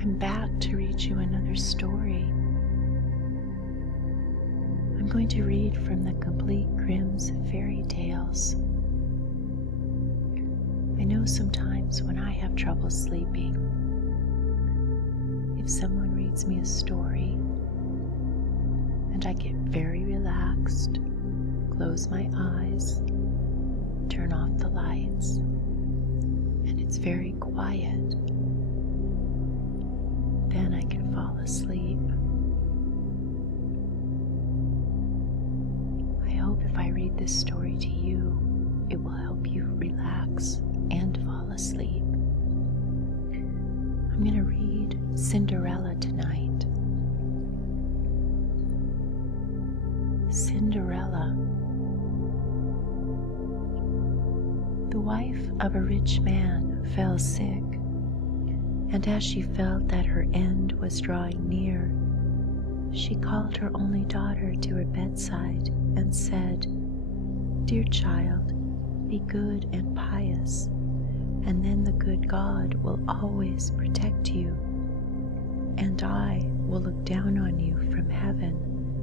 I'm back to read you another story. I'm going to read from the complete Grimm's fairy tales. I know sometimes when I have trouble sleeping, if someone reads me a story and I get very relaxed, close my eyes, turn off the lights, and it's very quiet, then I can fall asleep. I hope if I read this story to you, it will help you relax and fall asleep. I'm going to read Cinderella tonight. Cinderella. The wife of a rich man fell sick, and as she felt that her end was drawing near, she called her only daughter to her bedside and said, "Dear child, be good and pious, and then the good God will always protect you, and I will look down on you from heaven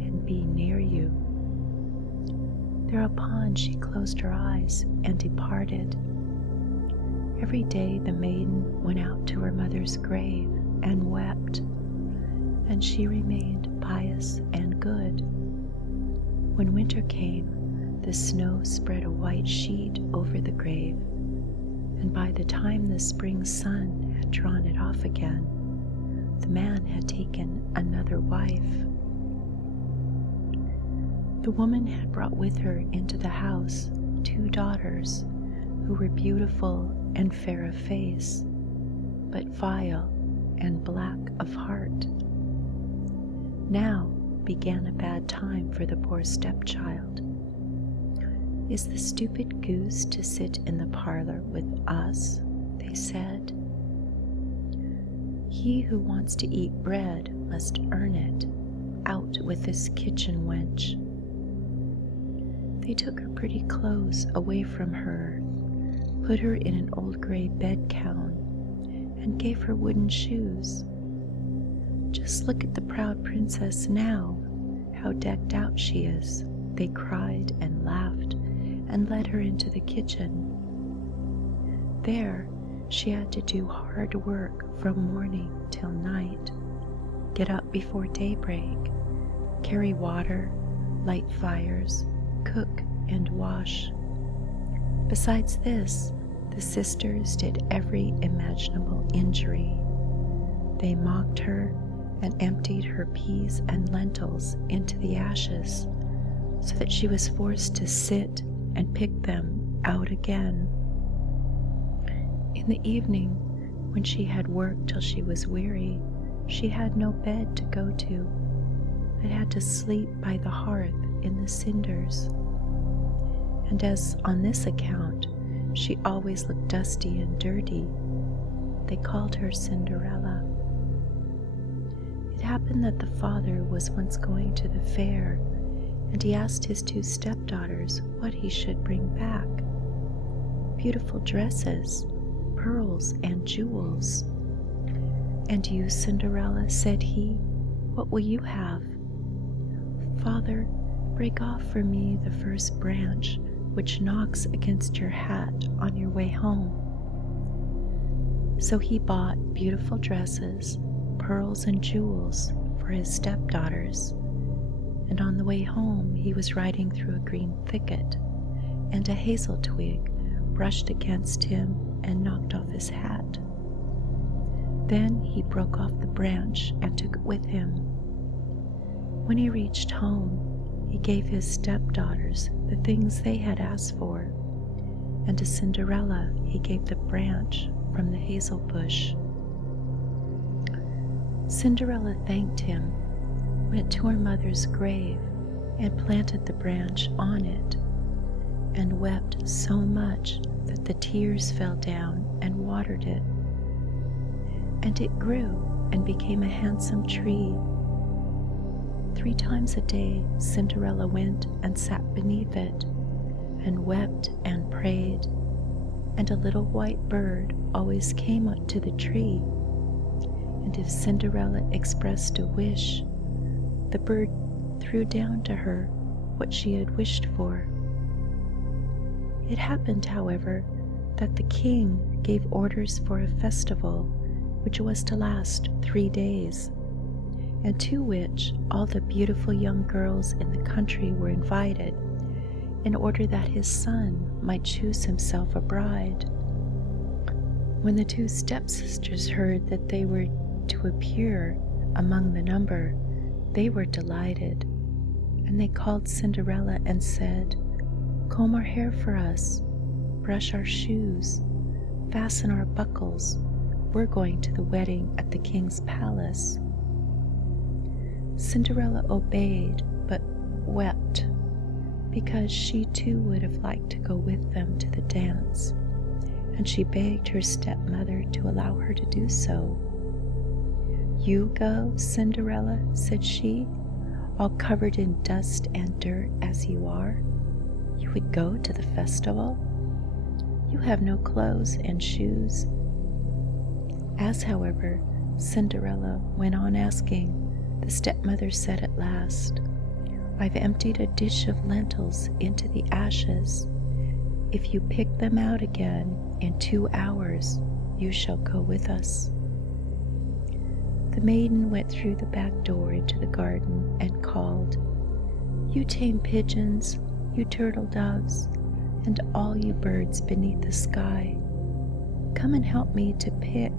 and be near you." Thereupon she closed her eyes and departed. Every day the maiden went out to her mother's grave and wept, and she remained pious and good. When winter came, the snow spread a white sheet over the grave, and by the time the spring sun had drawn it off again, the man had taken another wife. The woman had brought with her into the house 2 daughters who were beautiful and fair of face, but vile and black of heart. Now began a bad time for the poor stepchild. "Is the stupid goose to sit in the parlor with us?" they said. "He who wants to eat bread must earn it. Out with this kitchen wench." They took her pretty clothes away from her, put her in an old gray bed gown, and gave her wooden shoes. "Just look at the proud princess now, how decked out she is," they cried and laughed, and led her into the kitchen. There she had to do hard work from morning till night, get up before daybreak, carry water, light fires, cook and wash. Besides this, the sisters did every imaginable injury. They mocked her and emptied her peas and lentils into the ashes, so that she was forced to sit and pick them out again. In the evening, when she had worked till she was weary, she had no bed to go to, but had to sleep by the hearth in the cinders. And as on this account she always looked dusty and dirty, they called her Cinderella. It happened that the father was once going to the fair, and he asked his 2 stepdaughters what he should bring back. "Beautiful dresses, pearls and jewels." "And you, Cinderella," said he, "what will you have?" "Father, break off for me the first branch which knocks against your hat on your way home." So he bought beautiful dresses, pearls and jewels for his stepdaughters, and on the way home he was riding through a green thicket, and a hazel twig brushed against him and knocked off his hat. Then he broke off the branch and took it with him. When he reached home, he gave his stepdaughters the things they had asked for, and to Cinderella he gave the branch from the hazel bush. Cinderella thanked him, went to her mother's grave, and planted the branch on it, and wept so much that the tears fell down and watered it. And it grew and became a handsome tree. 3 times a day Cinderella went and sat beneath it, and wept and prayed, and a little white bird always came up to the tree, and if Cinderella expressed a wish, the bird threw down to her what she had wished for. It happened, however, that the king gave orders for a festival which was to last 3 days, and to which all the beautiful young girls in the country were invited, in order that his son might choose himself a bride. When the 2 stepsisters heard that they were to appear among the number, they were delighted, and they called Cinderella and said, "Comb our hair for us, brush our shoes, fasten our buckles. We're going to the wedding at the king's palace." Cinderella obeyed, but wept, because she too would have liked to go with them to the dance, and she begged her stepmother to allow her to do so. "You go, Cinderella," said she, "all covered in dust and dirt as you are? You would go to the festival? You have no clothes and shoes." As, however, Cinderella went on asking, the stepmother said at last, "I've emptied a dish of lentils into the ashes. If you pick them out again in 2 hours, you shall go with us." The maiden went through the back door into the garden and called, "You tame pigeons, you turtle doves, and all you birds beneath the sky, come and help me to pick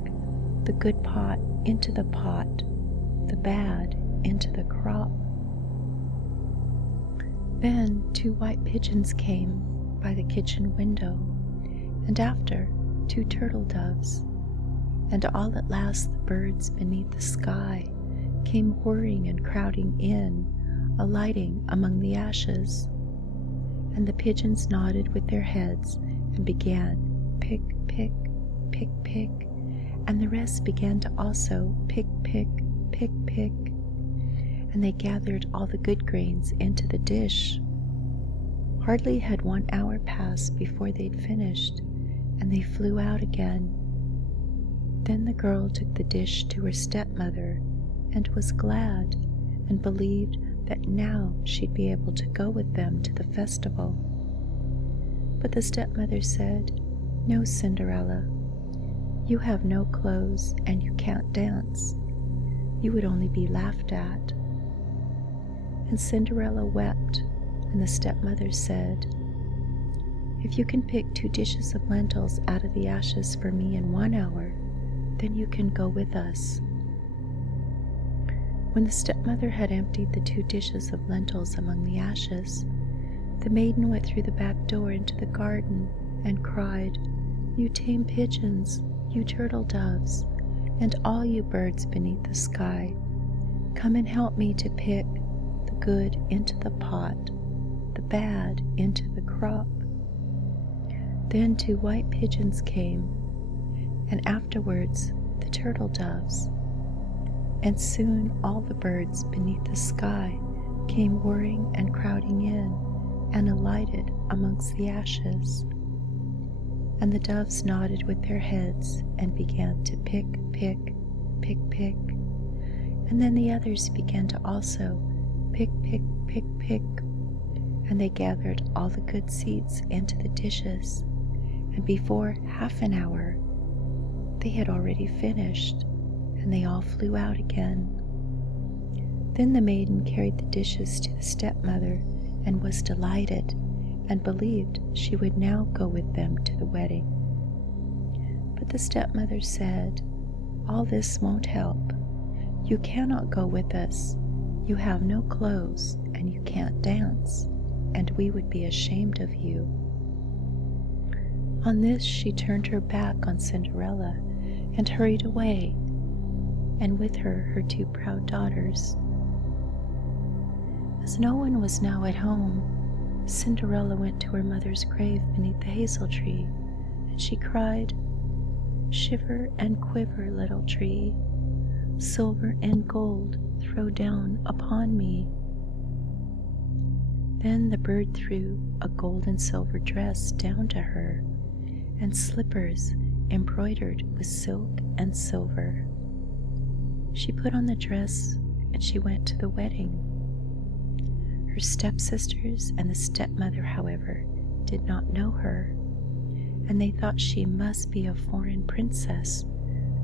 the good pot into the pot, the bad into the crop." Then 2 white pigeons came by the kitchen window, and after 2 turtle doves, and all at last the birds beneath the sky came whirring and crowding in, alighting among the ashes. And the pigeons nodded with their heads and began pick, pick, pick, pick, and the rest began to also pick, pick, pick, pick, and they gathered all the good grains into the dish. Hardly had 1 hour passed before they'd finished, and they flew out again. Then the girl took the dish to her stepmother and was glad, and believed that now she'd be able to go with them to the festival. But the stepmother said, "No, Cinderella, you have no clothes and you can't dance. You would only be laughed at." And Cinderella wept, and the stepmother said, "If you can pick 2 dishes of lentils out of the ashes for me in 1 hour, then you can go with us." When the stepmother had emptied the 2 dishes of lentils among the ashes, the maiden went through the back door into the garden and cried, "You tame pigeons, you turtle doves, and all you birds beneath the sky, come and help me to pick the good into the pot, the bad into the crop." Then 2 white pigeons came, and afterwards the turtle doves, and soon all the birds beneath the sky came whirring and crowding in, and alighted amongst the ashes. And the doves nodded with their heads and began to pick, pick, pick, pick, and then the others began to also pick, pick, pick, pick, and they gathered all the good seeds into the dishes, and before half an hour they had already finished, and they all flew out again. Then the maiden carried the dishes to the stepmother and was delighted, and believed she would now go with them to the wedding. But the stepmother said, "All this won't help. You cannot go with us. You have no clothes and you can't dance, and we would be ashamed of you." On this she turned her back on Cinderella and hurried away, and with her her 2 proud daughters. As no one was now at home, Cinderella went to her mother's grave beneath the hazel tree, and she cried, "Shiver and quiver, little tree, silver and gold throw down upon me." Then the bird threw a gold and silver dress down to her, and slippers embroidered with silk and silver. She put on the dress and she went to the wedding. Her stepsisters and the stepmother, however, did not know her, and they thought she must be a foreign princess,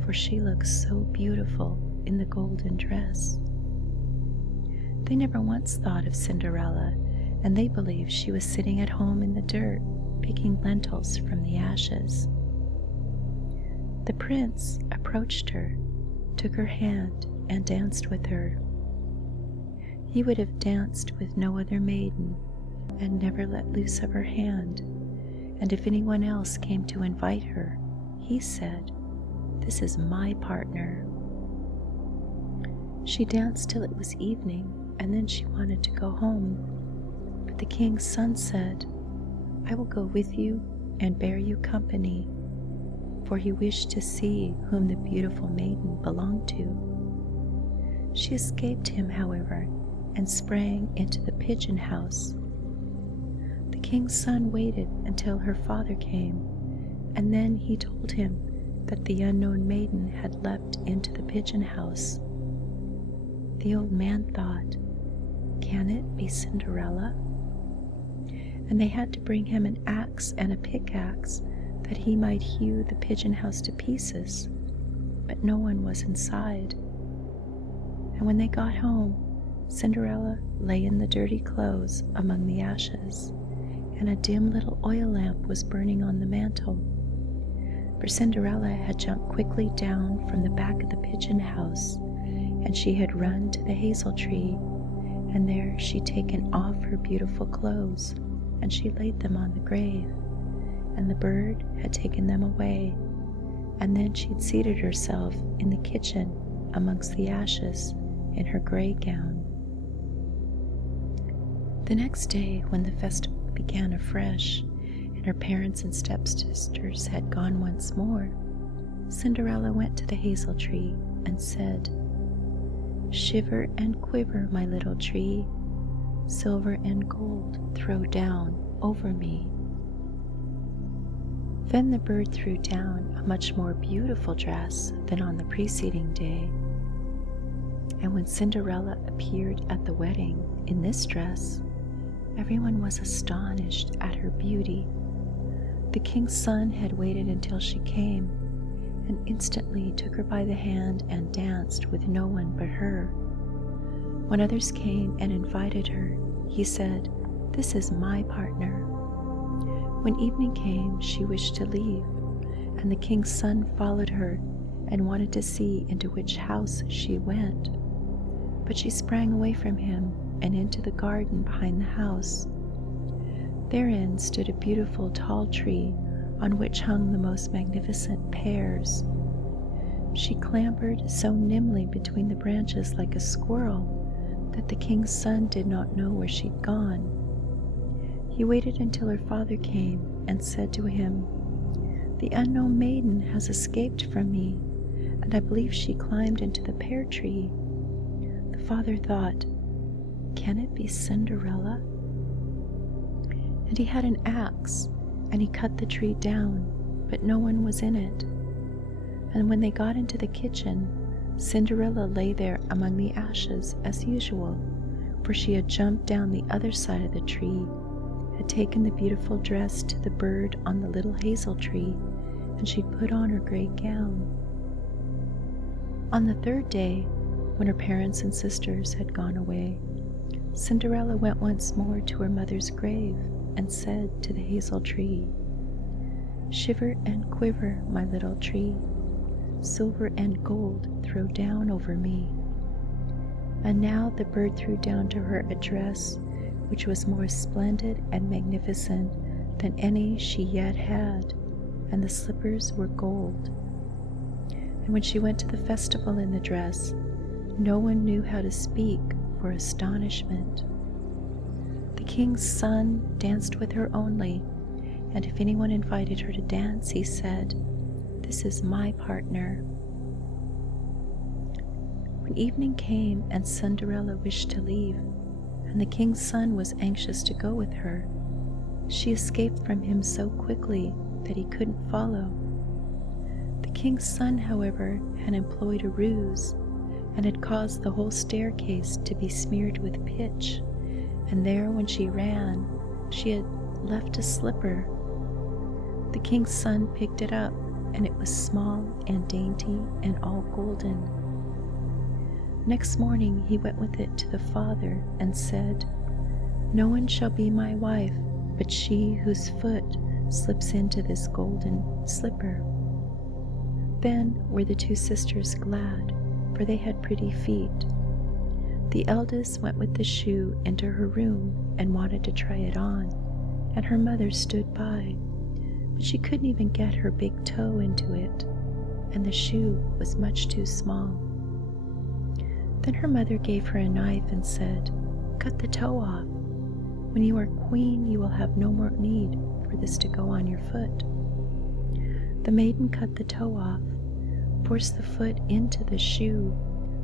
for she looked so beautiful in the golden dress. They never once thought of Cinderella, and they believed she was sitting at home in the dirt, picking lentils from the ashes. The prince approached her, took her hand, and danced with her. He would have danced with no other maiden, and never let loose of her hand, and if anyone else came to invite her, he said, "This is my partner." She danced till it was evening, and then she wanted to go home. But the king's son said, "I will go with you and bear you company," for he wished to see whom the beautiful maiden belonged to. She escaped him, however, and sprang into the pigeon house. The king's son waited until her father came, and then he told him that the unknown maiden had leapt into the pigeon house. The old man thought, "Can it be Cinderella?" And they had to bring him an axe and a pickaxe that he might hew the pigeon house to pieces, but no one was inside. And when they got home, Cinderella lay in the dirty clothes among the ashes, and a dim little oil lamp was burning on the mantel. For Cinderella had jumped quickly down from the back of the pigeon house, and she had run to the hazel tree, and there she'd taken off her beautiful clothes, and she laid them on the grave, and the bird had taken them away, and then she'd seated herself in the kitchen amongst the ashes in her gray gown. The next day, when the festival began afresh, and her parents and stepsisters had gone once more, Cinderella went to the hazel tree and said, "Shiver and quiver, my little tree, silver and gold throw down over me." Then the bird threw down a much more beautiful dress than on the preceding day. And when Cinderella appeared at the wedding in this dress, everyone was astonished at her beauty. The king's son had waited until she came, and instantly took her by the hand and danced with no one but her. When others came and invited her, he said, "This is my partner." When evening came, she wished to leave, and the king's son followed her and wanted to see into which house she went. But she sprang away from him and into the garden behind the house. Therein stood a beautiful tall tree on which hung the most magnificent pears. She clambered so nimbly between the branches like a squirrel that the king's son did not know where she'd gone. He waited until her father came and said to him, "The unknown maiden has escaped from me, and I believe she climbed into the pear tree." The father thought, "Can it be Cinderella?" And he had an axe, and he cut the tree down, but no one was in it. And when they got into the kitchen, Cinderella lay there among the ashes as usual, for she had jumped down the other side of the tree, had taken the beautiful dress to the bird on the little hazel tree, and she'd put on her gray gown. On the third day, when her parents and sisters had gone away, Cinderella went once more to her mother's grave and said to the hazel tree, "Shiver and quiver, my little tree, silver and gold throw down over me." And now the bird threw down to her a dress which was more splendid and magnificent than any she yet had, and the slippers were gold. And when she went to the festival in the dress, no one knew how to speak for astonishment. The king's son danced with her only, and if anyone invited her to dance, he said, "This is my partner." When evening came and Cinderella wished to leave, and the king's son was anxious to go with her, she escaped from him so quickly that he couldn't follow. The king's son, however, had employed a ruse, and had caused the whole staircase to be smeared with pitch, and there when she ran, she had left a slipper. The king's son picked it up, and it was small and dainty and all golden. Next morning he went with it to the father and said, "No one shall be my wife but she whose foot slips into this golden slipper." Then were the two sisters glad, for they had pretty feet. The eldest went with the shoe into her room and wanted to try it on, and her mother stood by, but she couldn't even get her big toe into it, and the shoe was much too small. Then her mother gave her a knife and said, "Cut the toe off. When you are queen, you will have no more need for this to go on your foot." The maiden cut the toe off, forced the foot into the shoe,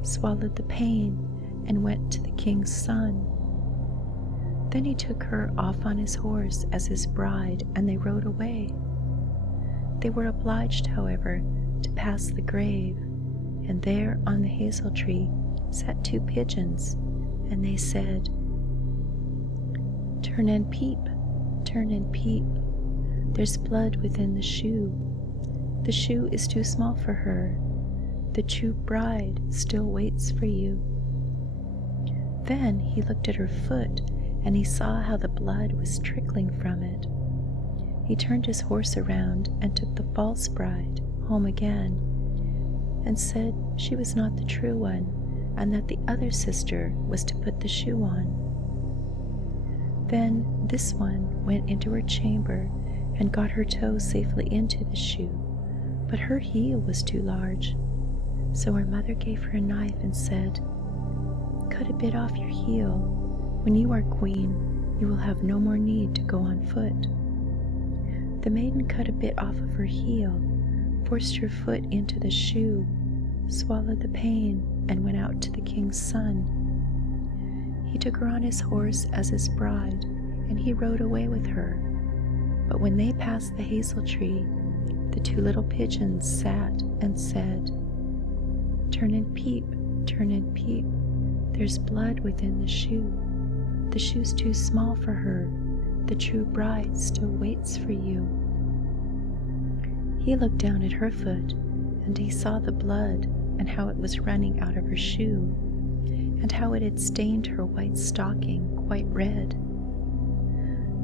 swallowed the pain, and went to the king's son. Then he took her off on his horse as his bride, and they rode away. They were obliged, however, to pass the grave, and there on the hazel tree sat two pigeons, and they said, "Turn and peep, turn and peep. There's blood within the shoe. The shoe is too small for her. The true bride still waits for you." Then he looked at her foot, and he saw how the blood was trickling from it. He turned his horse around and took the false bride home again, and said she was not the true one, and that the other sister was to put the shoe on. Then this one went into her chamber and got her toe safely into the shoe, but her heel was too large. So her mother gave her a knife and said, "Cut a bit off your heel. When you are queen, you will have no more need to go on foot." The maiden cut a bit off of her heel, forced her foot into the shoe, swallowed the pain, and went out to the king's son. He took her on his horse as his bride, and he rode away with her. But when they passed the hazel tree, the two little pigeons sat and said, "Turn and peep, turn and peep. There's blood within the shoe. The shoe's too small for her. The true bride still waits for you." He looked down at her foot, and he saw the blood, and how it was running out of her shoe, and how it had stained her white stocking quite red.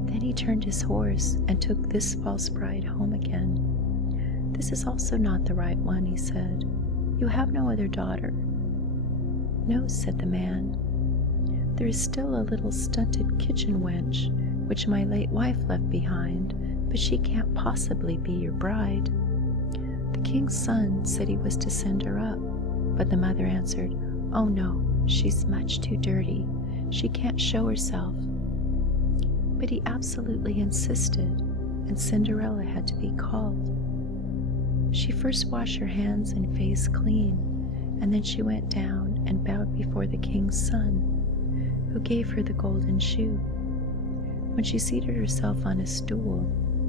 Then he turned his horse and took this false bride home again. "This is also not the right one," he said. "You have no other daughter." "No," said the man. "There is still a little stunted kitchen wench, which my late wife left behind, but she can't possibly be your bride." The king's son said he was to send her up, but the mother answered, "Oh no, she's much too dirty. She can't show herself." But he absolutely insisted, and Cinderella had to be called. She first washed her hands and face clean, and then she went down and bowed before the king's son, who gave her the golden shoe. When she seated herself on a stool,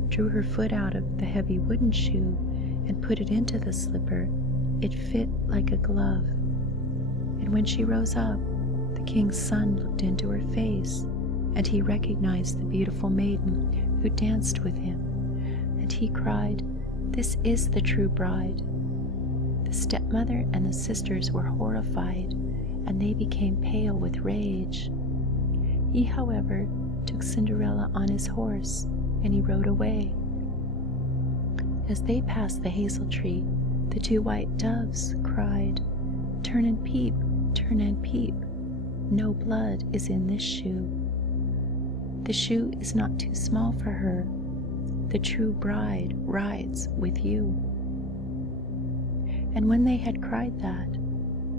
drew her foot out of the heavy wooden shoe, and put it into the slipper, it fit like a glove. And when she rose up, the king's son looked into her face, and he recognized the beautiful maiden who danced with him, and he cried, "This is the true bride." The stepmother and the sisters were horrified, and they became pale with rage. He, however, took Cinderella on his horse, and he rode away. As they passed the hazel tree, the two white doves cried, "Turn and peep, turn and peep. No blood is in this shoe. The shoe is not too small for her. The true bride rides with you." And when they had cried that,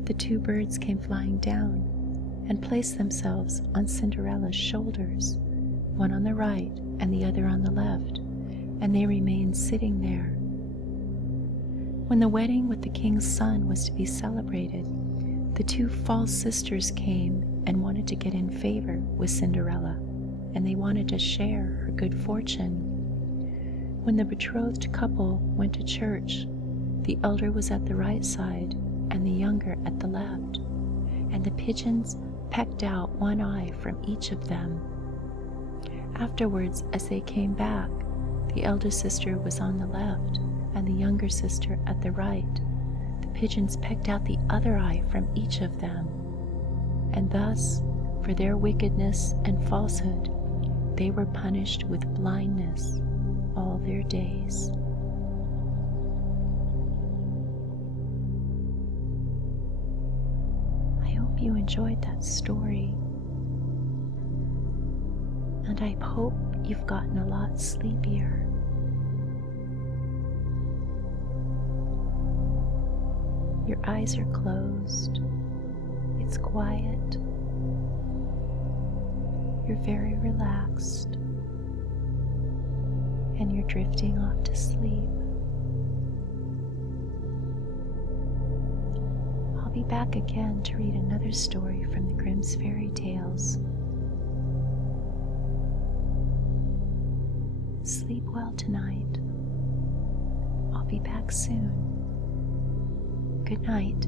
the two birds came flying down and placed themselves on Cinderella's shoulders, one on the right and the other on the left, and they remained sitting there. When the wedding with the king's son was to be celebrated, the two false sisters came and wanted to get in favor with Cinderella, and they wanted to share her good fortune. When the betrothed couple went to church, the elder was at the right side and the younger at the left, and the pigeons pecked out one eye from each of them. Afterwards, as they came back, the elder sister was on the left and the younger sister at the right. The pigeons pecked out the other eye from each of them, and thus, for their wickedness and falsehood, they were punished with blindness all their days. I hope you enjoyed that story, and I hope you've gotten a lot sleepier. Your eyes are closed. It's quiet. You're very relaxed, and you're drifting off to sleep. I'll be back again to read another story from the Grimm's fairy tales. Sleep well tonight. I'll be back soon. Good night.